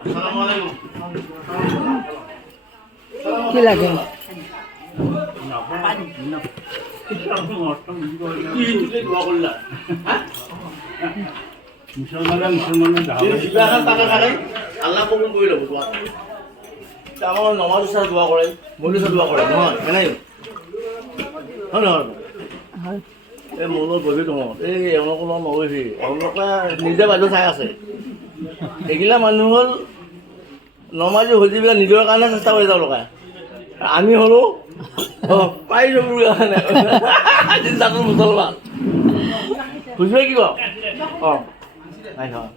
কি লাগে আল্লাহ কবুল কৰি ল'ব আমাৰ নমাজ ওচৰত দোৱা কৰে মন্দিৰ দোৱা কৰে নহয় এনেই হয় নহয় এই মনত বহি তোমাৰ এই এওঁলোকৰ লগত নবহি এওঁলোকে নিজে বাইদেউ চাই আছে এইগিলা মানুহ হ'ল নমাজি হজিবিলাক নিজৰ কাৰণে চেষ্টা কৰি তেওঁলোকে আমি হ'লো পাৰিছোঁ বুলি কাৰণে চিন্তাটো মুছলমান বুজিবে কি কওঁ অঁ হয়